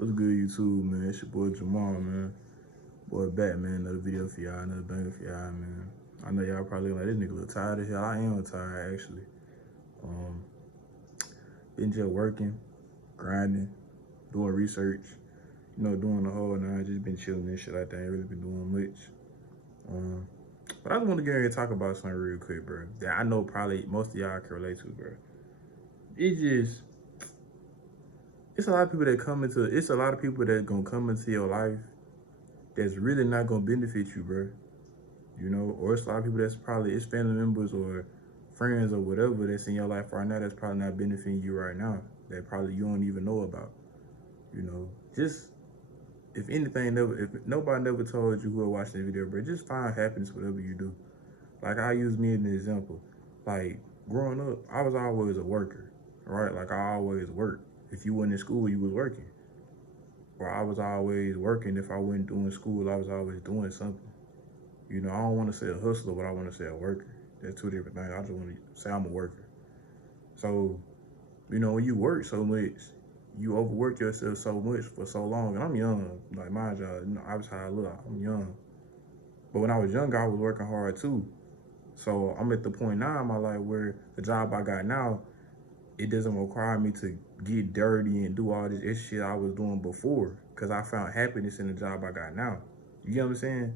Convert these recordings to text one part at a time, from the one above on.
What's good, YouTube, man? It's your boy Jamal, man. Boy, back, man. Another video for y'all, another banger for y'all, man. I know y'all probably like, this nigga look tired as hell. I am tired, actually. Um, Been just working, grinding, doing research, doing the whole nine. Just been chilling and shit like that. Ain't really been doing much. But I just want to get here and talk about something real quick, bro, that I know probably most of y'all can relate to, bro. It's a lot of people that gonna come into your life that's really not gonna benefit you, bro. Or it's a lot of people that's probably, it's family members or friends or whatever that's in your life right now that's probably not benefiting you right now, that probably you don't even know about. Just, if nobody never told you who are watching the video, bro, just find happiness whatever you do. Like, I use me as an example. Like, growing up, I was always a worker, right? Like, I always worked. If you weren't in school, you was working. Or I was always working. If I wasn't doing school, I was always doing something. I don't want to say a hustler, but I want to say a worker. That's two different things. I just want to say I'm a worker. So, when you work so much, you overwork yourself so much for so long. And I'm young. Like, mind y'all, obviously how I look, I'm young. But when I was younger, I was working hard too. So I'm at the point now in my life where the job I got now, it doesn't require me to get dirty and do all this extra shit I was doing before, because I found happiness in the job I got now. You get what I'm saying?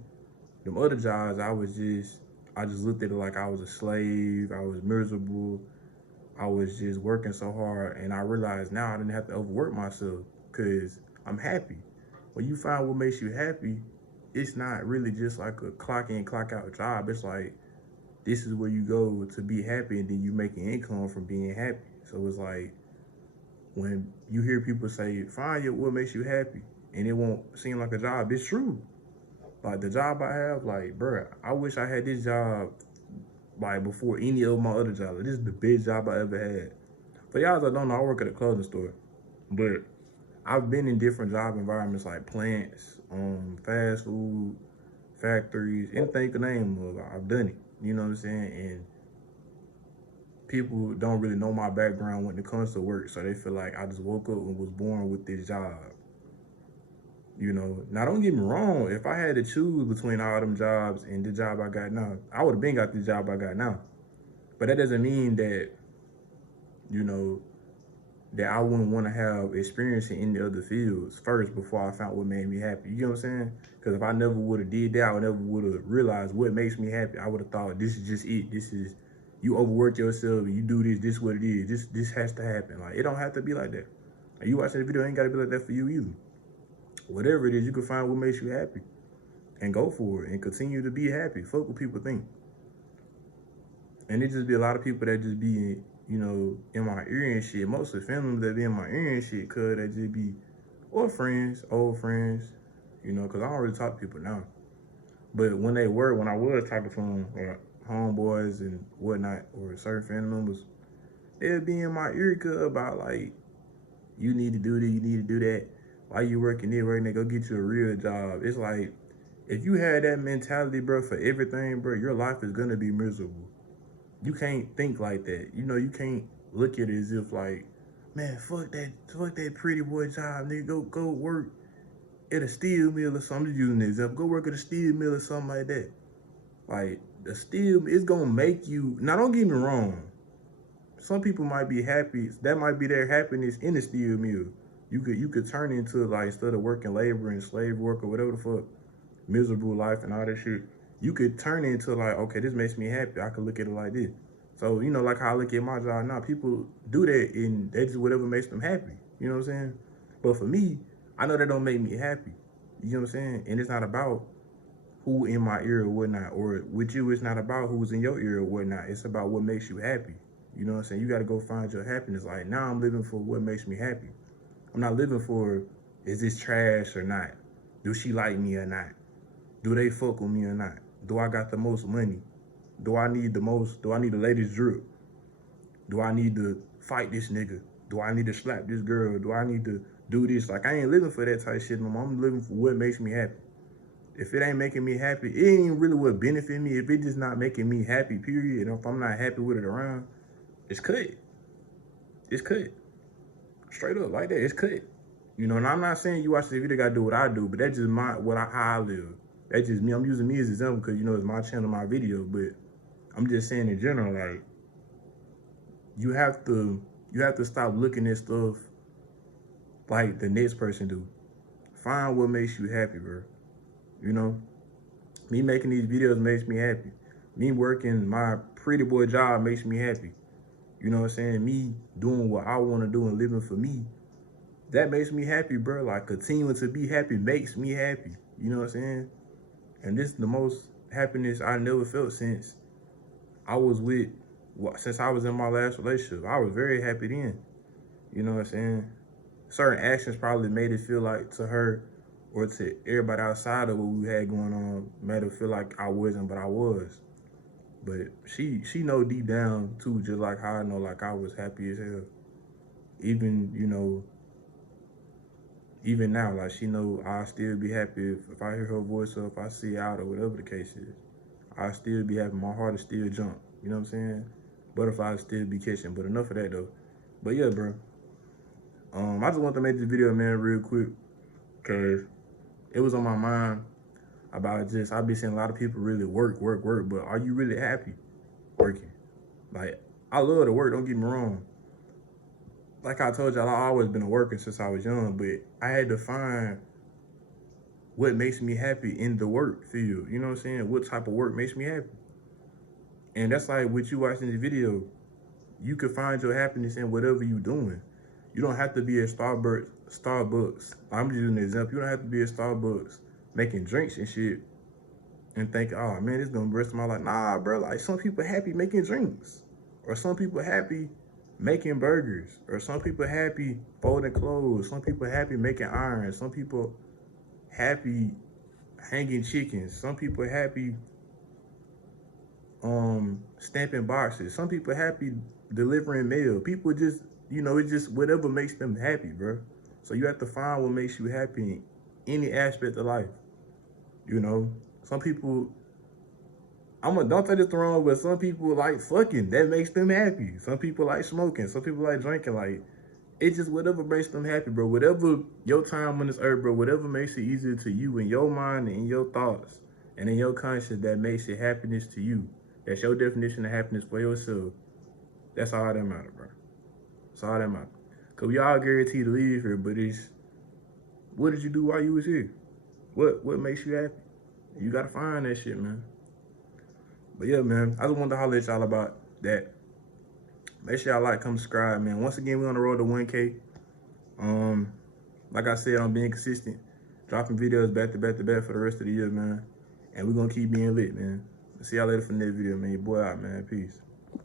Them other jobs, I just looked at it like I was a slave. I was miserable. I was just working so hard, and I realized now I didn't have to overwork myself because I'm happy. When you find what makes you happy, it's not really just like a clock in, clock out job. It's like, this is where you go to be happy, and then you make an income from being happy. So it's like, when you hear people say, find what makes you happy, and it won't seem like a job, it's true. Like, the job I have, like, bruh, I wish I had this job, like, before any of my other jobs. This is the best job I ever had. For y'all that don't know, I work at a clothing store. But I've been in different job environments, like plants, fast food, factories, anything you can name of. I've done it. You know what I'm saying? And people don't really know my background when it comes to work. So they feel like I just woke up and was born with this job. Now don't get me wrong, if I had to choose between all them jobs and the job I got now, I would have been got the job I got now. But that doesn't mean that, that I wouldn't want to have experience in any other fields first before I found what made me happy. You know what I'm saying? Because if I never would have did that, I never would have realized what makes me happy. I would have thought, this is just it. This is, you overwork yourself, you do this is what it is. This has to happen. Like, it don't have to be like that. Like, you watching the video, it ain't got to be like that for you either. Whatever it is, you can find what makes you happy and go for it and continue to be happy. Fuck what people think. And it just be a lot of people that just be, in my ear and shit. Mostly family that be in my ear and shit, cause they just be, or friends, old friends, cause I don't really talk to people now. But when I was talking to them, or homeboys and whatnot, or certain family members, they'll be in my ear about, like, you need to do this, you need to do that. Why you working there, right now? Go get you a real job. It's like, if you had that mentality, bro, for everything, bro, your life is gonna be miserable. You can't think like that. You can't look at it as if, like, man, fuck that pretty boy job, nigga. Go work at a steel mill or something. I'm just using an example. Go work at a steel mill or something like that. Like, the steel is gonna make you. Now, don't get me wrong. Some people might be happy. That might be their happiness in the steel mill. You could turn into, like, instead of working labor and slave work or whatever the fuck, miserable life and all that shit, you could turn into, like, okay, this makes me happy. I could look at it like this. So, like how I look at my job now, people do that and they do whatever makes them happy. You know what I'm saying? But for me, I know that don't make me happy. You know what I'm saying? And it's not about who in my ear or whatnot, or with you, it's not about who's in your ear or whatnot. It's about what makes you happy. You know what I'm saying? You got to go find your happiness. Like, now I'm living for what makes me happy. I'm not living for, is this trash or not? Do she like me or not? Do they fuck with me or not? Do I got the most money? Do I need the latest drip? Do I need to fight this nigga? Do I need to slap this girl? Do I need to do this? Like, I ain't living for that type of shit no more. I'm living for what makes me happy. If it ain't making me happy, it ain't really what benefit me. If it just not making me happy, period, and if I'm not happy with it around, it's cut. It's cut. Straight up, like that, it's cut. You know, and I'm not saying you watch the video gotta do what I do, but that's just how I live. That's just me. I'm using me as an example because you know it's my channel, my video. But I'm just saying in general, like you have to stop looking at stuff like the next person do. Find what makes you happy, bro. You know, me making these videos makes me happy. Me working my pretty boy job makes me happy. You know what I'm saying? Me doing what I want to do and living for me, that makes me happy, bro. Like continuing to be happy makes me happy. You know what I'm saying? And this is the most happiness I never felt since I was with, since I was in my last relationship. I was very happy then. You know what I'm saying? Certain actions probably made it feel like to her or to everybody outside of what we had going on made it feel like I wasn't, but I was. But she know deep down too, just like how I know, like I was happy as hell. Even, you know, even now, like she know I'll still be happy if I hear her voice or if I see her out or whatever the case is. I'll still be happy. My heart will still jump. You know what I'm saying? Butterflies still be catching. But enough of that though. But yeah, bro. I just want to make this video, man, real quick, cause it was on my mind about just I've been seeing a lot of people really work, but are you really happy working? Like I love to work. Don't get me wrong. Like I told y'all, I always been a worker since I was young, but I had to find what makes me happy in the work field. You know what I'm saying? What type of work makes me happy? And that's like what you watching the video. You can find your happiness in whatever you're doing. You don't have to be at Starbucks. I'm just using an example. You don't have to be at Starbucks making drinks and shit and think, oh man, this is gonna be the rest of my life. Nah, bro. Like some people happy making drinks, or some people happy making burgers, or some people happy folding clothes. Some people happy making irons. Some people happy hanging chickens. Some people happy stamping boxes. Some people happy delivering mail. People just, you know, it's just whatever makes them happy, bro. So you have to find what makes you happy in any aspect of life. You know, some people, don't take this the wrong, but some people like fucking. That makes them happy. Some people like smoking. Some people like drinking. Like, it's just whatever makes them happy, bro. Whatever your time on this earth, bro, whatever makes it easier to you in your mind and in your thoughts and in your conscience that makes it happiness to you. That's your definition of happiness for yourself. That's all that matters, bro. That's all that matters. Because we all guaranteed to leave here, but it's, what did you do while you was here? What makes you happy? You got to find that shit, man. But yeah, man, I just wanted to holler at y'all about that. Make sure y'all like, come subscribe, man. Once again, we on the road to 1K. Like I said, I'm being consistent. Dropping videos back to back to back for the rest of the year, man. And we're going to keep being lit, man. See y'all later for the next video, man. Your boy out, man. Peace.